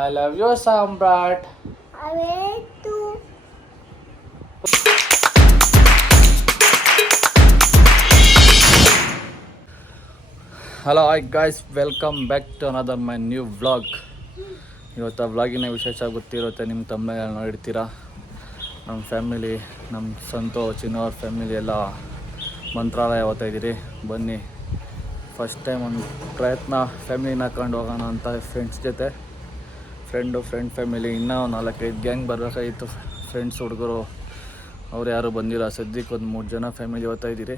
I love you Samrat. ಅವೇತು hello hi guys, welcome back to another my new vlog. ಇವತ್ತು ವ್ಲಾಗಿನ ವಿಶೇಷ ಗೊತ್ತಿರುತ್ತೆ, ನಿಮ್ಮ ತಮ್ಮನೆಲ್ಲ ನೋಡಿರ್ತೀರ. ನಮ್ಮ ಫ್ಯಾಮಿಲಿ, ನಮ್ಮ ಸಂತೋ ಚಿನ್ನವ್ರ ಫ್ಯಾಮಿಲಿ ಎಲ್ಲ ಮಂತ್ರಾಲಯ ಓದ್ತಾ ಇದ್ದೀರಿ. ಬನ್ನಿ, ಫಸ್ಟ್ ಟೈಮ್ ಒಂದು ಪ್ರಯತ್ನ ಫ್ಯಾಮಿಲಿನ ಹಾಕೊಂಡು ಹೋಗೋಣ ಅಂತ ಫ್ರೆಂಡ್ಸ್ ಜೊತೆ. ಫ್ರೆಂಡ್ ಫ್ಯಾಮಿಲಿ ಇನ್ನೂ 4-5 ಗ್ಯಾಂಗ್ ಬರಬೇಕಾಗಿತ್ತು. ಫ್ರೆಂಡ್ಸ್ ಹುಡುಗರು ಅವ್ರು ಯಾರೂ ಬಂದಿಲ್ಲ. ಸದ್ಯಕ್ಕೆ ಒಂದು 3 ಜನ ಫ್ಯಾಮಿಲಿ ಓದ್ತಾ ಇದ್ದೀರಿ.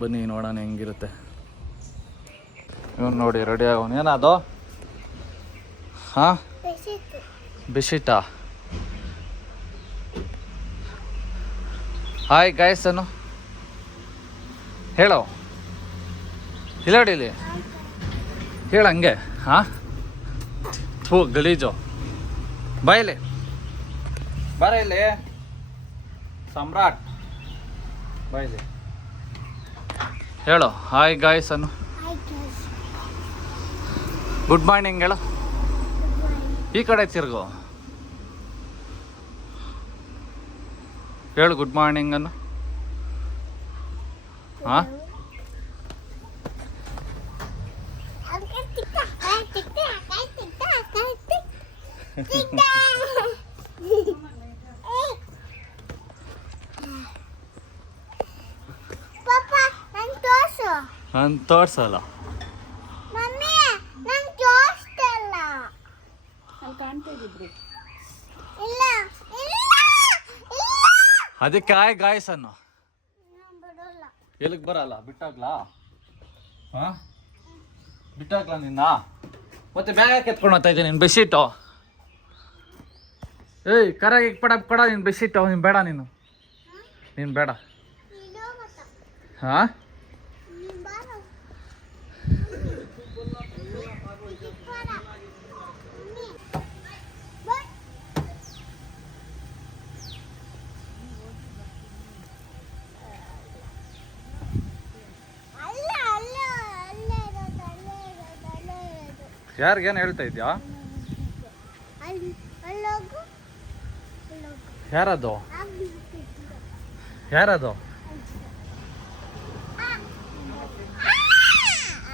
ಬನ್ನಿ ನೋಡೋಣ ಹೆಂಗಿರುತ್ತೆ. ಇವನು ನೋಡಿ ರೆಡಿ ಆಗೋನು. ಏನದು? ಹಾಂ, ಬೆಡ್ಶೀಟಾ? ಹಾಯ್ ಗಾಯ್ಸ್ ಅನ್ನು ಹೇಳೋ, ಇಲ್ಲ ಇಲ್ಲಿ ಹೇಳ ಹಂಗೆ. ಹಾಂ, ಹೂ ಗಲೀಜು. ಬಾ ಇಲ್ಲಿ, ಬರ ಇಲ್ಲಿ ಸಮ್ರಾಟ್, ಬಾ ಇಲ್ಲಿ ಹೇಳು. ಹಾಯ್ ಗಾಯ್ಸ್ ಅನ್ನು ಗುಡ್ ಮಾರ್ನಿಂಗ್ ಹೇಳು. ಈ ಕಡೆ ತಿರ್ಗು, ಹೇಳು ಗುಡ್ ಮಾರ್ನಿಂಗ್ ಅನ್ನು. ಹಾಂ, ನಾನು ತೋರ್ಸಲ್ಲ. ಅದಕ್ಕೆ ಹಾಯ್ ಗಾಯ್ಸ್ ಅನ್ನು. ಎಲ್ಲಿಗೆ ಬರಲ್ಲ? ಬಿಟ್ಟಾಗ್ಲಾ? ಹಾಂ, ಬಿಟ್ಟಾಗ್ಲಾ ನಿನ್ನ? ಮತ್ತೆ ಬ್ಯಾಗ್ ಎತ್ಕೊಂಡು ಹೋಗ್ತಾ ಇದ್ದೀನಿ. ನೀನು ಬೆಡ್ಶೀಟು ಏಯ್ ಕರಾಗಿ ಕೊಡ ನೀನು ಬೆಡ್ಶೀಟು. ನೀನು ಬೇಡ, ನೀನು ಬೇಡ. ಹಾಂ, ಯಾರಿಗೇನು ಹೇಳ್ತಾ ಇದ್ಯಾ? ಯಾರದು?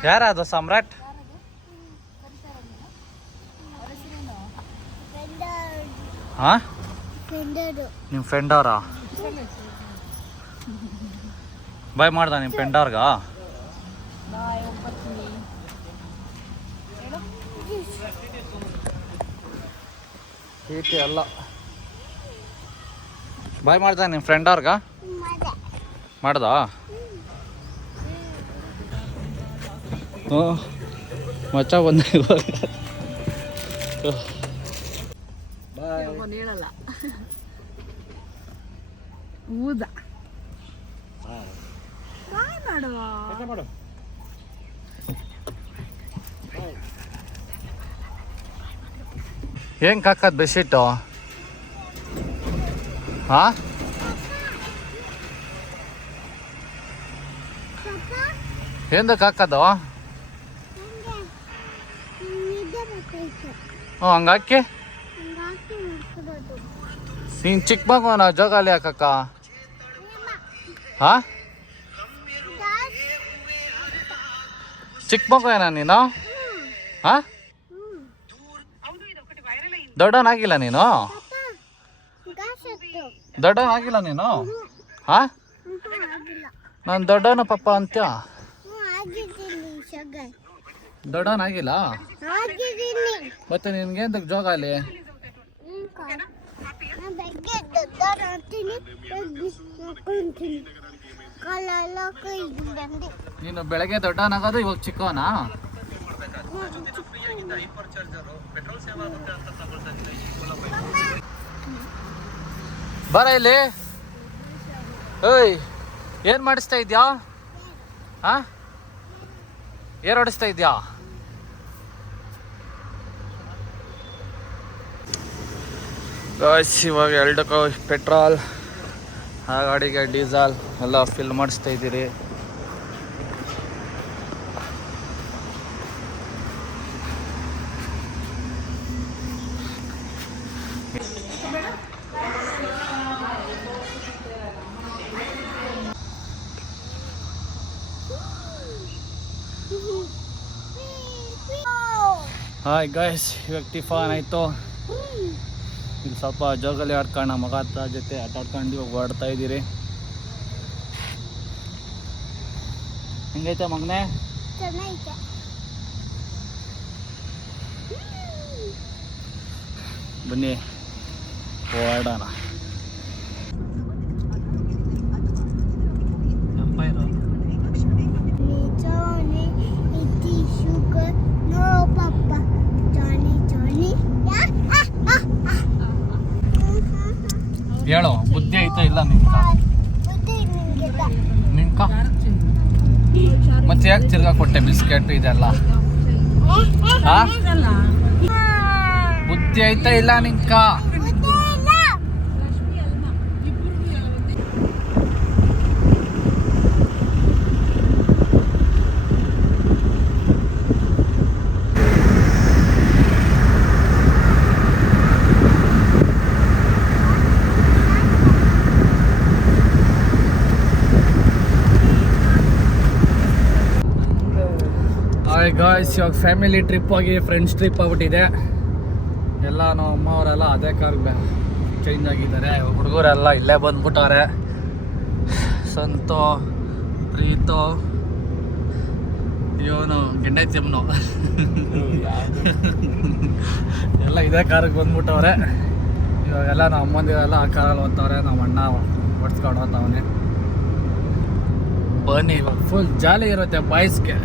ಯಾರದು ಸಮ್ರಾಟ್? ಹಾಂ, ನಿಮ್ಮ ಫ್ರೆಂಡ್ ಅವರಾ? ಬಾಯ್ ಮಾಡ್ದ ನಿಮ್ಮ ಫ್ರೆಂಡ್ ಅವ್ರಿಗ? ಏಕೆ ಅಲ್ಲ, ಬಾಯ್ ಮಾಡ್ದ ನಿಮ್ಮ ಫ್ರೆಂಡ್ ಅವ್ರಿಗ? ಮಾಡ್ದ? ಹ್ಞೂ, ಮಚ್ಚ ಬಂದ ಹೇಳಲ್ಲ. ಊದ ಮಾಡು. ಹೆಂಗೆ ಹಾಕದ್ ಬೆಡ್ಶೀಟು? ಹಾಂ, ಎಂದಕ್ಕೆ ಹಾಕೋದು? ಹ್ಞೂ, ಹಂಗಾಕಿ ನೀನು ಚಿಕ್ಕ ಮಗುವನ ಜೋಗಾಲಿ ಹಾಕಕ್ಕ? ಹಾಂ, ಚಿಕ್ಕ ಮಗು ಏನ ನೀನು? ಹಾಂ, ದೊಡ್ಡವನಾಗಿಲ್ಲ ನೀನು? ದೊಡ್ಡವನಾಗಿಲ್ಲ ನೀನು? ಹಾಂ, ನಾನು ದೊಡ್ಡವನ ಪಪ್ಪ ಅಂತ್ಯ. ದೊಡ್ಡವನಾಗಿಲ್ಲ ಮತ್ತೆ ನಿನ್ಗೆ ಎಂತಕ್ಕೆ ಜೋಗಾಲಿ? ನೀನು ಬೆಳಗ್ಗೆ ದೊಡ್ಡವನಾಗೋದು, ಇವಾಗ ಚಿಕ್ಕವನಾ? ಬರ ಇಲ್ಲಿ. ಏಯ್, ಏನು ಮಾಡಿಸ್ತಾ ಇದ್ಯಾ? ಹಾಂ, ಏರ್ ಹೊಡಿಸ್ತಾ ಇದ್ಯಾ? ಇವಾಗ 2 ಪೆಟ್ರೋಲ್, ಆ ಗಾಡಿಗೆ ಡೀಸೆಲ್ ಎಲ್ಲ ಫಿಲ್ ಮಾಡಿಸ್ತಾ ಇದ್ದೀರಿ. ಹಾಯ್ ಗಾಯ್ಸ್, ಇವಾಗ ಟಿಫಾನ್ ಆಯಿತು. ಇಲ್ಲಿ ಸ್ವಲ್ಪ ಜೋಗಲ್ಲಿ ಆಡ್ಕೊಂಡು ಮಗ ಹತ್ರ ಜೊತೆ ಆಟ ಆಡ್ಕೊಂಡು ಇವಾಗ ಓಡ್ತಾ ಇದ್ದೀರಿ. ಹೆಂಗೈತೆ ಮಗನೇ? ಚೆನ್ನಾಗಿದೆ. ಬನ್ನಿ ಓಡೋಣ. Johnny, it is sugar. No, Papa. Johnny, Johnny. ಹೇಳು, ಬುದ್ಧಿ ಐತಾ ಇಲ್ಲ ನಿನ್ಕ? ನಿನ್ಕ ಮತ್ತೆ ಯಾಕೆ ತಿರ್ಗಾ ಕೊಟ್ಟೆ ಬಿಸ್ಕೆಟ್ ಇದೆಲ್ಲ? ಬುದ್ಧಿ ಐತಾ ಇಲ್ಲ ನಿನ್ಕ? ಹಾಯ್ ಗಾಯ್ಸ್, ಇವಾಗ ಫ್ಯಾಮಿಲಿ ಟ್ರಿಪ್ ಹೋಗಿ ಫ್ರೆಂಡ್ಸ್ ಟ್ರಿಪ್ ಆಗ್ಬಿಟ್ಟಿದೆ. ಎಲ್ಲ ನಮ್ಮ ಅಮ್ಮವರೆಲ್ಲ ಅದೇ ಕಾರ್ಗೆ ಚೇಂಜ್ ಆಗಿದ್ದಾರೆ. ಹುಡುಗರೆಲ್ಲ ಇಲ್ಲೇ ಬಂದ್ಬಿಟ್ಟವ್ರೆ. ಸಂತು, ಪ್ರೀತು, ಇವನು ಗೆಂಡೈತಿಮ್ನು ಎಲ್ಲ ಇದೇ ಕಾರ್ಗೆ ಬಂದ್ಬಿಟ್ಟವ್ರೆ. ಇವಾಗೆಲ್ಲ ನಮ್ಮ ಅಮ್ಮಂದಿರೆಲ್ಲ ಆ ಕಾರಲ್ಲಿ ಓದ್ತವ್ರೆ. ನಮ್ಮ ಅಣ್ಣ ಓಡಿಸ್ಕೊಂಡು ಹೋಗ್ತಾವನೆ. ಬನ್ನಿ, ಇವಾಗ ಫುಲ್ ಜಾಲಿ ಇರುತ್ತೆ ಬಾಯ್ಸ್ಗೆ.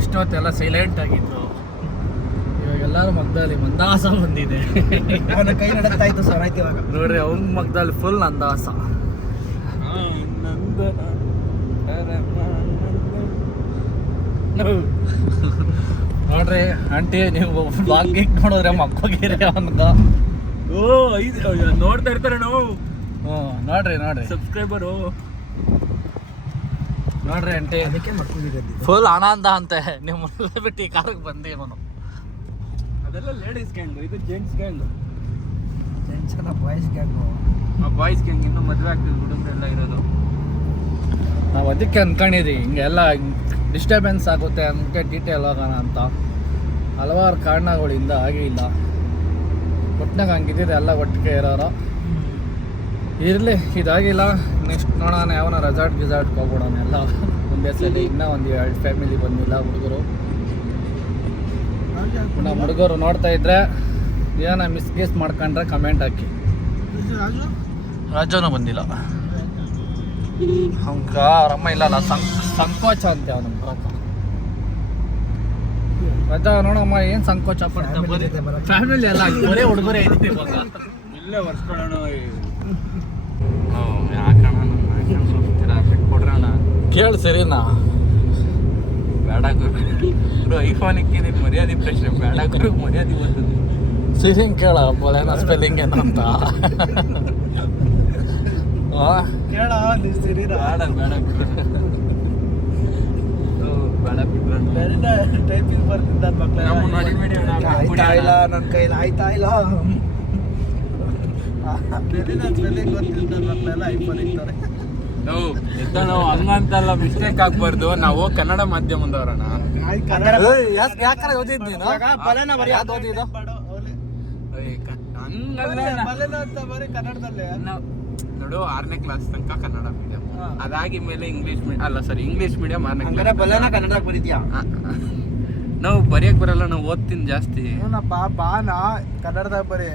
ಇಷ್ಟೊತ್ತೆಲ್ಲ ಸೈಲೆಂಟ್ ಆಗಿತ್ತು. ಇವಾಗೆಲ್ಲರೂ ಮಗ್ದಲ್ಲಿ ಮಂದಾಸ ಬಂದಿದೆ. ಅವನ ಕೈ ನಡಕ್ತಾ ಇತ್ತು ಸರ್. ಆಯ್ತು ಇವಾಗ ನೋಡ್ರಿ, ಅವ್ನ ಮಗ್ದಲ್ಲಿ ಫುಲ್ ನಂದಾಸ. ನೋಡ್ರಿ ಆಂಟಿ, ನೀವು ಬ್ಲಾಗ್ ಗೀಕ್ ನೋಡಿದ್ರೆ ಮಕ್ಕೋಗಿರಿ ಅವನ್ಗ. ಓ ನೋಡ್ತಾ ಇರ್ತಾರೆ ನಾವು. ನೋಡ್ರಿ ಸಬ್ಸ್ಕ್ರೈಬರು ನೋಡ್ರಿ ಆಂಟಿ, ಅದಕ್ಕೆ ಮಾಡ್ಕೊಂಡಿರೋದು. ಫುಲ್ ಆನಂದ ಅಂತೆ. ನಿಮ್ಮನ್ನೆಲ್ಲ ಬಿಟ್ಟು ಈ ಕಾರ್ಗೆ ಬಂದೆ ಇವನು. ಅದೆಲ್ಲ ಲೇಡೀಸ್ ಗ್ಯಾಂಗ್, ಇದು ಜೆಂಟ್ಸ್ ಗ್ಯಾಂಗ್. ಜೆಂಟ್ಸ್ ಅಲ್ಲ, ಬಾಯ್ಸ್ ಗ್ಯಾಂಗು. ಬಾಯ್ಸ್ ಗ್ಯಾಂಗ್ ಇನ್ನೂ ಮದುವೆ ಆಗ್ತಿದ್ದು ಹುಡುಗರೆಲ್ಲ ಇರೋದು. ನಾವು ಅದಕ್ಕೆ ಅನ್ಕೊಂಡಿದ್ರಿ ಹಿಂಗೆಲ್ಲ ಡಿಸ್ಟರ್ಬೆನ್ಸ್ ಆಗುತ್ತೆ ಅಂತ ಡೀಟೇಲ್ ಹೋಗೋಣ ಅಂತ. ಹಲವಾರು ಕಾರಣಗಳಿಂದ ಆಗಿಲ್ಲ. ಒಟ್ಟಿನಾಗ ಹಂಗಿದ್ದಿದೆ ಎಲ್ಲ ಒಟ್ಟಿಗೆ ಇರೋರು. ಇರಲಿ, ಇದಾಗಿಲ್ಲ. ನೆಕ್ಸ್ಟ್ ನೋಡೋಣ, ಯಾವನ ರೆಸಾರ್ಟ್ಗೆ ಹೋಗ್ಬಿಡೋಣ ಎಲ್ಲ ಒಂದೇ ಸಲ. ಇನ್ನೂ ಒಂದು 2 ಫ್ಯಾಮಿಲಿ ಬಂದಿಲ್ಲ ಹುಡುಗರು. ನಮ್ಮ ಹುಡುಗರು ನೋಡ್ತಾ ಇದ್ರೆ ಏನೋ ಮಿಸ್ಗೇಸ್ ಮಾಡ್ಕೊಂಡ್ರೆ ಕಮೆಂಟ್ ಹಾಕಿ. ರಾಜನೂ ಬಂದಿಲ್ಲ. ಅವನ್ಕ ಅವ್ರಮ್ಮ ಇಲ್ಲಲ್ಲ, ಸಂಕೋಚ ಅಂತೆ ಅವನ ಬರಕ. ರಜ ನೋಡಮ್ಮ, ಏನು ಸಂಕೋಚ ಪಡ್ತಾರೆ. ಫ್ಯಾಮಿಲಿ ಎಲ್ಲ ಬರೇ ಹುಡುಗರೇ ಇದ್ದೀವಿ ಇವಾಗ. ಇಲ್ಲೇ ವರ್ಷಕೊಳ್ಳೋಣ. ಕೇಳು ಸರಿನಾ? ಬೇಡ ಗುರು, ಐಫೋನ್ ಇಕ್ಕಿದ್ದೀನಿ ಮರ್ಯಾದೆ ಪ್ರಶ್ನೆ. ಬೇಡ ಗುರು, ಮರ್ಯಾದೆ ಬಂದದ್ದು. ಸಿರಿಂಗ್ ಕೇಳ ಬೋಲೇನ ಸ್ಪೆಲ್ಲಿಂಗ್ ಏನು ಅಂತ. ಕೇಳ ಸಿರಿ. ಬೇಡ ಬೇಡ ಬೇಡ ಟೈಪಿಂಗ್ ಬರ್ತಿದ್ದ ಮಕ್ಕಳು. ಆಯ್ತಾ ಇಲ್ಲ, ನನ್ನ ಕೈಲಿ ಆಯ್ತಾ ಇಲ್ಲ. ಸ್ಪೆಲ್ಲಿಂಗ್ ಗೊತ್ತಿದ್ದ ಮಕ್ಕಳೆಲ್ಲ ಐಫೋನ್ ಇರ್ತಾರೆ. ನಾವು ಹಂಗಂತಲ್ಲ, ಮಿಸ್ಟೇಕ್ ಆಗ್ಬಾರ್ದು. ನಾವು ಕನ್ನಡ ಮಾಧ್ಯಮದವ್ರಣ. ಯಾಕಂದ್ರೆ ಓದಿದ್ ನೀನು ಯಾವ್ದು ಓದಿದ್ದು? ಕನ್ನಡದಲ್ಲೇ ನೋಡು, 6ನೇ ಕ್ಲಾಸ್ ತನಕ ಕನ್ನಡ ಮೀಡಿಯಂ. ಅದಾಗಿ ಮೇಲೆ ಇಂಗ್ಲಿಷ್ ಮೀಡಿಯಂ. ಅಲ್ಲ ಸರಿ, ಇಂಗ್ಲಿಷ್ ಮೀಡಿಯಂ 6ನೇ ಕ್ಲಾಸ್. ಕನ್ನಡ ಬರೀತೀಯಾ? ನಾವು ಬರೆಯಕ್ ಬರಲ್ಲ, ನಾವು ಓದ್ತೀನಿ ಜಾಸ್ತಿ. ಕನ್ನಡದಾಗ ಬರೀ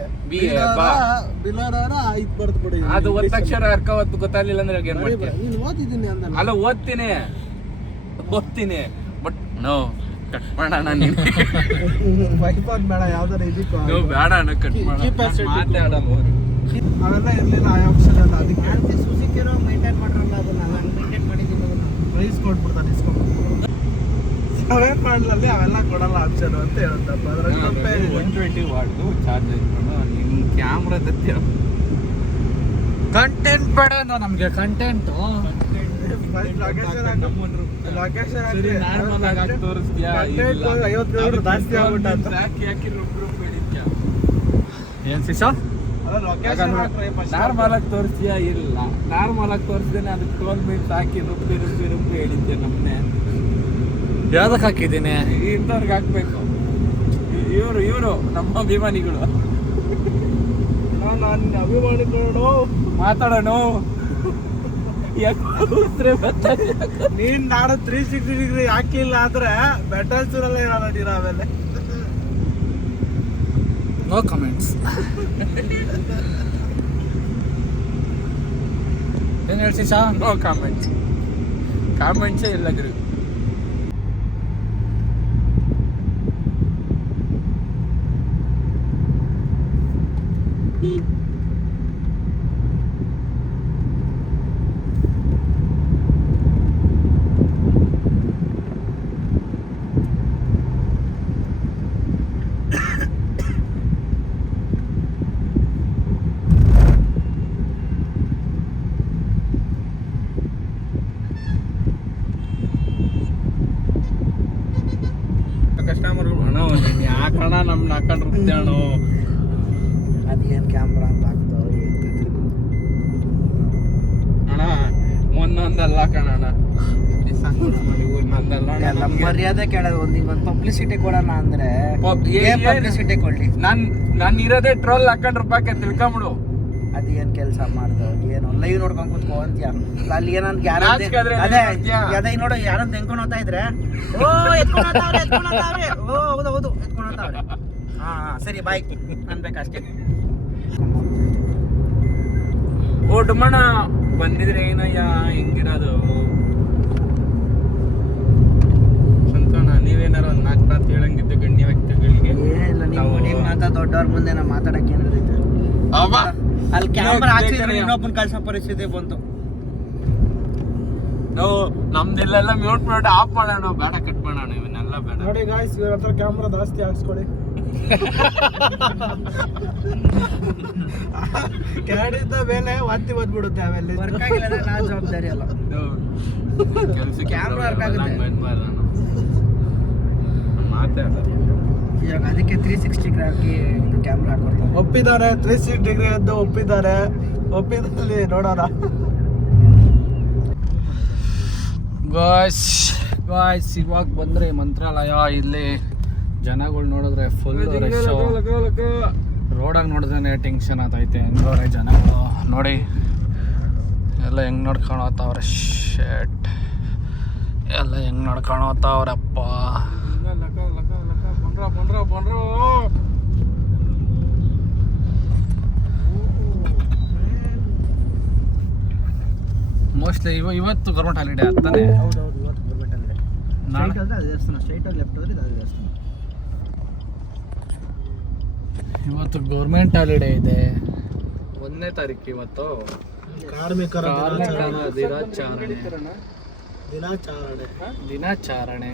ಅದು ಒತ್ತಕ್ಷರ ಅರ್ಕ ಹೊತ್ತು ಗೊತ್ತಾಗ್ಲಿಲ್ಲ ಅಂದ್ರೆ ಏನ್ ಮಾಡ್ತೀನಿ? ಅಲ್ಲ, ಓದ್ತೀನಿ ಬಟ್ ನೋ ಕಟ್ ಮಾಡೋಣ. ನೀನು ಬೇಡ, ಯಾವ್ದಾರ ಇದಕ್ಕೂ ಬೇಡ ಅಣ್ಣ, ಕಟ್ ಮಾತಾಡಲ್ಲ. ಅವೆಲ್ಲ ಇರ್ಲಿಲ್ಲ ಆ ಆಪ್ಷನ್ ಅಲ್ಲ. ಅದಕ್ಕೆ ಸುಸಿಕಿರೋ ಮೇಂಟೈನ್ ಮಾಡ್ರಲ್ಲ, ಅದನ್ನ ಮೇಂಟೈನ್ ಮಾಡಿದ್ದೀನಿ. ಪ್ರೈಸ್ ಕೊಟ್ಬಿಡ್ತಾನೆ, ಇಸ್ಕೊಂಡ್ಬಿಡ್ತಾರೆ. 7 ಮಾಡಲಲ್ಲಿ ಅವೆಲ್ಲ ಕೊಡಲ್ಲ ಆಪ್ಷನ್ ಅಂತ ಹೇಳುತ್ತಪ್ಪ. ಅದ್ರಲ್ಲಿ 120 ವಾಟ್ದು ಚಾರ್ಜ್ ಇಟ್ಕೊಂಡು ನಿಮ್ಮ ಕ್ಯಾಮ್ರಾ ದತ್ತಿ ಕಂಟೆಂಟ್ ಬೇಡ ನಮಗೆ. ಕಂಟೆಂಟ್ ಜಾಸ್ತಿ ಆಗ್ಬಿಟ್ಟು ಏನ್ ಸಿಸಾ ನಾರ್ಮಲ್ ಆಗಿ ತೋರಿಸಿಯ ಇಲ್ಲ, ನಾರ್ಮಲ್ ಆಗಿ ತೋರಿಸಿದೇನೆ ಅದಕ್ಕೆ ಟೋಲ್ ಮೀಟ್ ಹಾಕಿ ರುಬ್ಬಿ ಹೇಳಿದ್ದೆ ನಮ್ಮನೆ. ಯಾವ್ದಕ್ಕೆ ಹಾಕಿದ್ದೀನಿ? ಇಂಥವ್ರಿಗೆ ಹಾಕ್ಬೇಕು. ಇವರು ನಮ್ಮ ಅಭಿಮಾನಿಗಳು. ನನ್ನ ಅಭಿಮಾನಿಗಳು ಮಾತಾಡೋಣ. ನೀನ್ ನಾಡು 360 ಡಿಗ್ರಿ ಹಾಕಿಲ್ಲ ಅಂದ್ರೆ ಬೆಟಲ್ಸೂರಲ್ಲೇ ಇರೋದಿರ. ಆಮೇಲೆ ನೋ ಕಮೆಂಟ್ಸ್. ಏನು ಹೇಳ್ತೀವಿ ಸಾ? No comments. ಕಾಮೆಂಟ್ಸೇ ಇಲ್ಲ ಗುರು. ಕಸ್ಟಮರ್ಗಳು ಅಣ್ಣ ನೀನು ಯಾಕಣ್ಣ ನಮ್ನ ಹಾಕೊಂಡು ರುಬ್ದೆ ಅಣ್ಣ. ಅದೇನು ಕ್ಯಾಮ್ರಾ ಅಂತ ಹಾಕ್ತಾವೆ ಅಣ್ಣ ಒಂದೊಂದಲ್ಲ ಕಣಣ್ಣ, ಎಲ್ಲ ಮರ್ಯಾದೆ ಕೇಳೋದು. ಒಂದು ಪಬ್ಲಿಸಿಟಿ ಕೊಡೋಣ ಅಂದ್ರೆ ಪಬ್ಲಿಸಿಟಿ ಕೊಡ್ಲಿ. ನಾನು ಇರೋದೇ ಟ್ರೋಲ್ ಹಾಕೊಂಡ್ ರೂಪಾಯಿ ತಿಳ್ಕೊಂಬಿಡು. ಅದೇನ್ ಕೆಲಸ ಮಾಡ್ದು ಏನು ಲೈವ್ ನೋಡ್ಕೊಂಡ್ ಕುತ್ಕೋ ಅಂತ್ಯ. ಅಲ್ಲಿ ಏನಂತ ನಾಚ್ಕಾದ್ರೆ ಅದೇ ಮಾಡ್ತೀಯಾ? ಅದೇ ನೋಡು ಯಾರಂತ ಹೆಂಗ್ಕೊಂಡು ಹೋಗ್ತಾ ಇದ್ರೆ ಓ ಎತ್ಕೊಂಡೋಗ್ತಾವ್ರೆ ಓ ಹೌದು ಎತ್ಕೊಂಡೋಗ್ತಾವ್ರೆ. ಹಾ ಸರಿ ಬಾಯ್ ಅನ್ಬೇಕಷ್ಟೇ. ಓ ಡುಮ್ಮಣ್ಣ ಬಂದಿದ್ರೆ ಏನಯ್ಯ ಹಿಂಗಿರೋದು. ಸಂತೋಣ ನೀವೇನಾರ ಒಂದು 4 ಮಾತು ಹೇಳಂಗಿದ್ದು ಗಣ್ಯ ವ್ಯಕ್ತಿಗಳಿಗೆ. ಏನಿಲ್ಲ ನೀವು ಮಾತಾ ದೊಡ್ಡವ್ರ ಮುಂದೆ ನಾ ಮಾತಾಡಕ್ಕೆ ಏನಿರುತ್ತೆ. ಅಲ್ಲಿ ಕ್ಯಾಮ್ರಾ ಹಾಕ್ಸಿದ್ರೆ ಇನ್ನೊಬ್ಬನ ಕಳ್ಸೋ ಪರಿಸ್ಥಿತಿ ಬಂತು. ನಾವು ನಮ್ದೆಲ್ಲ ಮ್ಯೂಟ್ ಮಾಡಿ ಆಫ್ ಮಾಡೋಣ, ಬೇಡ ಕಟ್ ಮಾಡೋಣ ಇವನ್ನೆಲ್ಲ ಬೇಡ. ನೋಡಿ ಗಾಯ್ಸ್ ಇವ್ರ ಹತ್ರ ಕ್ಯಾಮ್ರಾ ಜಾಸ್ತಿ ಹಾಕ್ಸ್ಕೊಳ್ಳಿ. ಕ್ಯಾಡಿದ್ದ ಮೇಲೆ ವಾಂತಿ ಬಂದ್ಬಿಡುತ್ತೆ ಆಮೇಲೆ. ವರ್ಕ್ ಆಗಿಲ್ಲ ನಾ ಜವಾಬ್ದಾರಿ ಅಲ್ಲ. ಕ್ಯಾಮ್ರಾ ವರ್ಕ್ ಆಗುತ್ತೆ. ಇವಾಗ ಅದಕ್ಕೆ 360 ಹಾಕಿ ಇದು ಕ್ಯಾಮ್ರಾ ಹಾಕೊಡ್ತಾರೆ. ಒಪ್ಪಿದ್ದಾರೆ 360 ಡಿಗ್ರಿ ಎಂದು ಒಪ್ಪಿದಲ್ಲಿ ನೋಡೋಣ. ಗಾಯ್ಸ್ ಇವಾಗ ಬಂದ್ರೆ ಮಂತ್ರಾಲಯ. ಇಲ್ಲಿ ಜನಗಳು ನೋಡಿದ್ರೆ ಫುಲ್ ರಶ್. ರೋಡಾಗ ನೋಡಿದ್ರೆ ಟೆನ್ಷನ್ ಆತೈತೆ. ಹೆಂಗವ್ರೆ ಜನಗಳು ನೋಡಿ, ಎಲ್ಲ ಹೆಂಗ್ ನೋಡ್ಕೊಳತ್ತವ್ರೆ. ಶೆಟ್ ಎಲ್ಲ ಹೆಂಗ್ ನೋಡ್ಕೊಳತ್ತವ್ರಪ್ಪ. ಮೋಸ್ಟ್ಲಿ ಇವತ್ತು ಗೌರ್ಮೆಂಟ್ ಹಾಲಿಡೇ ಆಗ್ತಾನೆ. ಹೌದೌದು ಇವತ್ತು ಗೌರ್ಮೆಂಟ್ ಅಲ್ಲಿ ಸ್ಟ್ರೈಟ್ ಆದ್ರೆ ಅದು ದೇವಸ್ಥಾನ, ಸ್ಟ್ರೈಟ್ ಆಗಿ ಲೆಫ್ಟ್ ಹೋದ್ರೆ ಅದು ದೇವಸ್ಥಾನ. ಇವತ್ತು ಗೌರ್ಮೆಂಟ್ ಹಾಲಿಡೇ ಇದೆ. 1ನೇ ತಾರೀಕು ಇವತ್ತು. ಕಾರ್ಮಿಕರ ದಿನಾಚರಣೆ.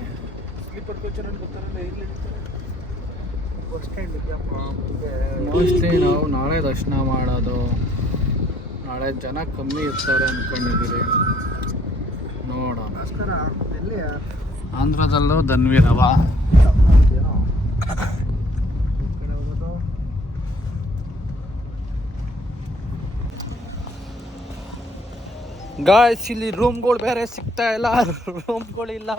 ಮೋಸ್ಟ್ಲಿ ನಾವು ನಾಳೆ ದರ್ಶನ ಮಾಡೋದು. ನಾಳೆ ಜನ ಕಮ್ಮಿ ಇರ್ತಾರೆ ಅಂದ್ಕೊಂಡಿದ್ದೀರಿ, ನೋಡೋಣ. ಆಂಧ್ರದಲ್ಲೂ ಧನ್ವೀರವ. ಗಾಯ್ಸ್ ಇಲ್ಲಿ ರೂಮ್ಗಳು ಬೇರೆ ಸಿಗ್ತಾ ಇಲ್ಲ, ರೂಮ್ಗಳಿಲ್ಲ,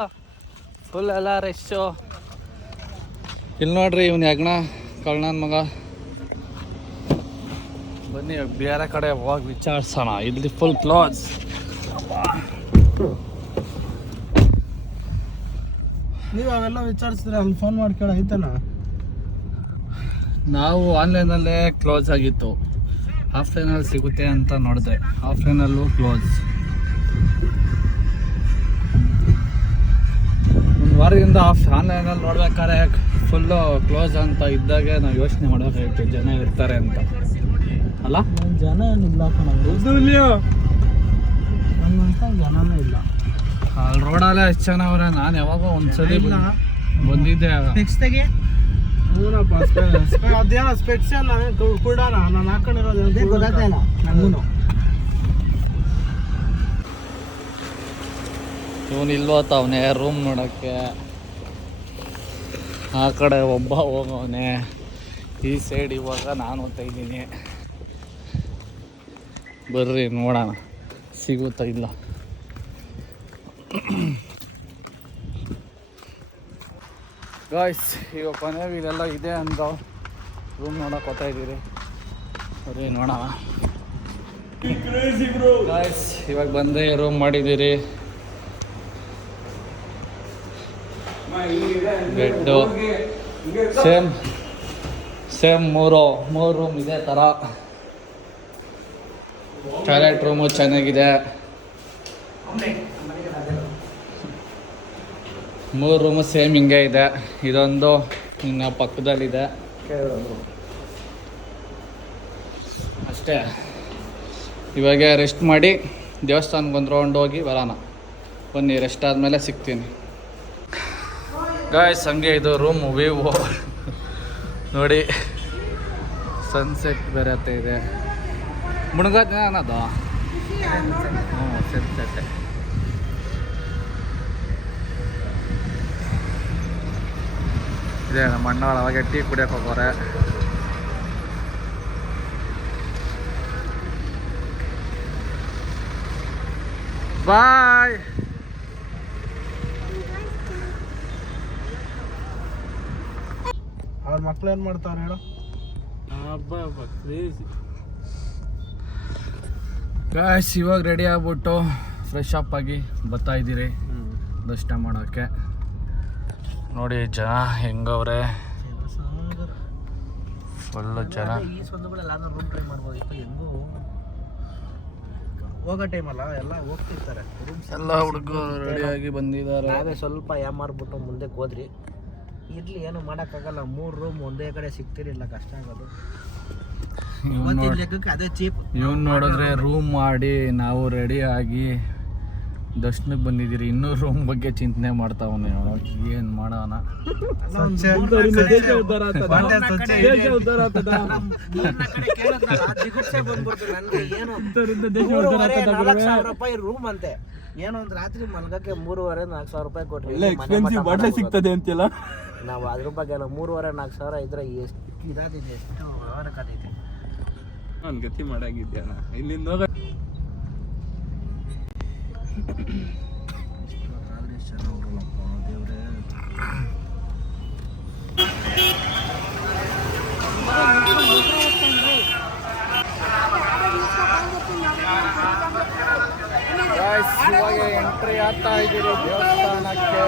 ಫುಲ್ ಎಲ್ಲ ರಶ್ಶು. ಇಲ್ಲಿ ನೋಡ್ರಿ ಇವ್ನು ಯಜ್ಞ ಕಳ್ಳನ ಮಗ. ಬನ್ನಿ ಬೇರೆ ಕಡೆ ಹೋಗಿ ವಿಚಾರಿಸೋಣ. ಇಲ್ಲಿ ಫುಲ್ ಕ್ಲೋಸ್. ನೀವು ಅವೆಲ್ಲ ವಿಚಾರಿಸಿದ್ರೆ ಅಲ್ಲಿ ಫೋನ್ ಮಾಡಿ ಕೇಳ ಐತನ. ನಾವು ಆನ್ಲೈನಲ್ಲೇ ಕ್ಲೋಸ್ ಆಗಿತ್ತು. ಆಫ್ಲೈನಲ್ಲಿ ಸಿಗುತ್ತೆ ಅಂತ ನೋಡಿದೆ, ಆಫ್ಲೈನಲ್ಲೂ ಕ್ಲೋಸ್. ಒಂದು ವಾರದಿಂದ ಆನ್ಲೈನಲ್ಲಿ ನೋಡ್ಬೇಕಾದ್ರೆ ಫುಲ್ಲು ಕ್ಲೋಸ್ ಅಂತ ಇದ್ದಾಗೆ ನಾವು ಯೋಚನೆ ಮಾಡಬೇಕಾಗಿತ್ತು ಜನ ಇರ್ತಾರೆ ಅಂತ ಅಲ್ಲ. ಜನ ಏನಿಲ್ಲ ನನ್ನಂತ ಜನನೂ ಇಲ್ಲ. ಅಲ್ಲಿ ರೋಡಲ್ಲೇ ಎಷ್ಟು ಜನ ಅವ್ರೆ. ನಾನು ಯಾವಾಗ ಒಂದ್ಸಲಿ ಬಂದಿದ್ದೆ. ಅದೇನೋ ಸ್ಪೆಕ್ಸ್ ಕೂಡ ನಾನು ಹಾಕೊಂಡಿರೋದು ಗೊತ್ತಾಗ್ತಾ ಇಲ್ಲ ನಮಗೂ. ಇವನು ಇಲ್ವತ್ತವನೇ ರೂಮ್ ನೋಡೋಕ್ಕೆ. ಆ ಕಡೆ ಒಬ್ಬ ಹೋಗವನೆ, ಈ ಸೈಡ್ ಇವಾಗ ನಾನು ಹೋಗ್ತಾ ಇದ್ದೀನಿ. ಬರ್ರಿ ನೋಡೋಣ ಸಿಗುತ್ತಾ ಇಲ್ಲ. ಗಾಯ್ಸ್ ಇವಾಗ ಕೊನೆಗೆ ಇದೆಲ್ಲ ಇದೆ ಅಂತ ರೂಮ್ ನೋಡೋಕೆ ಹೋಗ್ತಾ ಇದ್ದೀರಿ. ಬರ್ರಿ ನೋಡೋಣ. ಗಾಯ್ಸ್ ಇವಾಗ ಬಂದೆ ರೂಮ್ ಮಾಡಿದ್ದೀರಿ. ಬೆಡ್ಡು ಸೇಮ್ ಮೂರು ರೂಮ್ ಇದೇ ಥರ. ಟಾಯ್ಲೆಟ್ ರೂಮು ಚೆನ್ನಾಗಿದೆ. 3 ರೂಮು ಸೇಮ್ ಹಿಂಗೆ ಇದೆ. ಇದೊಂದು ಇನ್ನು ಪಕ್ಕದಲ್ಲಿದೆ ಅಷ್ಟೇ. ಇವಾಗ ರೆಸ್ಟ್ ಮಾಡಿ ದೇವಸ್ಥಾನಕ್ಕೆ ಒಂದು ರೌಂಡ್ ಹೋಗಿ ಬರೋಣ. ಬನ್ನಿ, ರೆಸ್ಟ್ ಆದಮೇಲೆ ಸಿಗ್ತೀನಿ. ಗಾಯ್ಸ್ ಹಂಗೆ ಇದು ರೂಮ್ ವ್ಯೂ ನೋಡಿ, ಸನ್ಸೆಟ್ ಬೇರೆ ಹತ್ತ ಇದೆ. ಮುಳುಗೋದ ಅನ್ನೋದು ಸನ್ಸೆಟ್. ಇದೆ ನಮ್ಮ ಅಣ್ಣವ್ರು ಅವಾಗೆ ಟೀ ಕುಡಿಯೋಕೆ ಹೋಗೋರೆ. ಬಾಯ್. ಅವ್ರ ಮಕ್ಳು ಏನ್ ಮಾಡ್ತಾವ್ರೆ ಹೇಳು? ಗಾಯ್ಸ್ ಇವಾಗ ರೆಡಿ ಆಗ್ಬಿಟ್ಟು ಫ್ರೆಶ್ ಅಪ್ ಆಗಿ ಬರ್ತಾ ಇದ್ದೀರಿ ದರ್ಶನ ಮಾಡೋಕ್ಕೆ. ನೋಡಿ ಜನ ಹೆಂಗವ್ರೆ, ಫುಲ್ಲು ಜನ. ಈ ಸಂದುಗಳೆಲ್ಲ ರೂಮ್ ಟ್ರೈ ಮಾಡ್ಬೋದಿತ್ತು. ಹೆಂಗೂ ಹೋಗೋ ಟೈಮಲ್ಲ ಎಲ್ಲ ಹೋಗ್ತಿರ್ತಾರೆ. ಎಲ್ಲ ಹುಡುಗರು ರೆಡಿಯಾಗಿ ಬಂದಿದ್ದಾರೆ. ನಾವೇ ಸ್ವಲ್ಪ ಯಾಮಾರ್ಬಿಟ್ಟು ಮುಂದಕ್ಕೆ ಹೋದ್ರಿ. ಇರ್ಲಿ, ಏನು ಮಾಡೋಕ್ಕಾಗಲ್ಲ. 3 ರೂಮ್ ಒಂದೇ ಕಡೆ ಸಿಗ್ತಿರಿಲ್ಲ, ಕಷ್ಟ ಆಗೋದು. ಅದೇ ಚೀಪ್. ಇವ್ನು ನೋಡಿದ್ರೆ ರೂಮ್ ಮಾಡಿ ನಾವು ರೆಡಿ ಆಗಿ ದರ್ಶನಕ್ಕೆ ಬಂದಿದ್ದೀರಿ. ಇನ್ನೂ ರೂಮ್ ಬಗ್ಗೆ ಚಿಂತನೆ ಮಾಡ್ತಾವನೆ. ಏನು ಮಾಡೋಣ? ರೂಮ್ ಅಂತೆ. ಏನೋ ಒಂದು ರಾತ್ರಿ ಮಲ್ಗಕ್ಕೆ 3,500-4,000 ರೂಪಾಯಿ ಕೊಟ್ರಿ. ಸಿಗ್ತದೆ ಅಂತಿಲ್ಲ. ನಾವು ಅದ್ರ ಬಗ್ಗೆ ಎಲ್ಲ 3,500-4,000 ಇದ್ರೆ ಎಷ್ಟು ಇದಾದಿದೆ, ಎಷ್ಟು ವ್ಯವಹಾರಕ್ಕೈತೆ. ನಾನು ಗತಿ ಮಾಡಾಗಿದ್ಯಾನ ಇಲ್ಲಿಂದ ಹೋಗ. ಇವಾಗ ಎಂಟ್ರಿ ಆಗ್ತಾ ಇದ್ದೀರಿ ದೇವಸ್ಥಾನಕ್ಕೆ.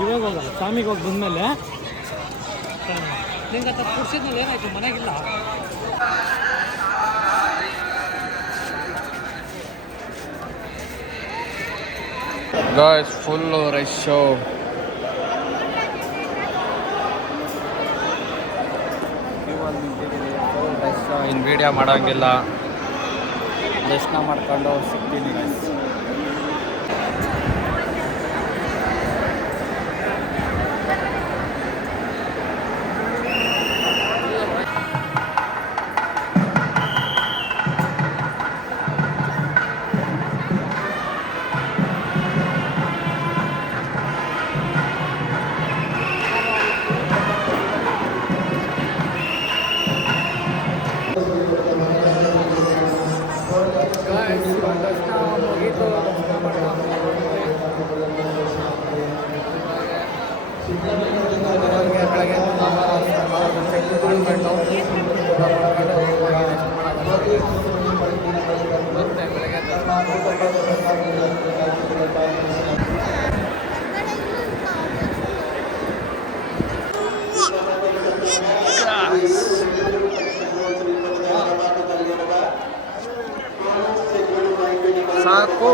ಇವಾಗ ಹೋಗಲ್ಲ, ಸ್ವಾಮಿಗೆ ಹೋಗಿ ಬಂದ್ಮೇಲೆ ನಿಂಗೆ ಕುರ್ಸಿದ್ಮೇಲೆ ಏನಾಯ್ತು ಮನೆಗಿಲ್ಲ. Guys full rush. ಇನ್ನು ವೀಡಿಯೋ ಮಾಡೋಂಗಿಲ್ಲ. ದರ್ಶನ ಮಾಡ್ಕೊಂಡು ಸಿಗ್ತೀನಿ ಗೈಸ್. ಸಾಕು.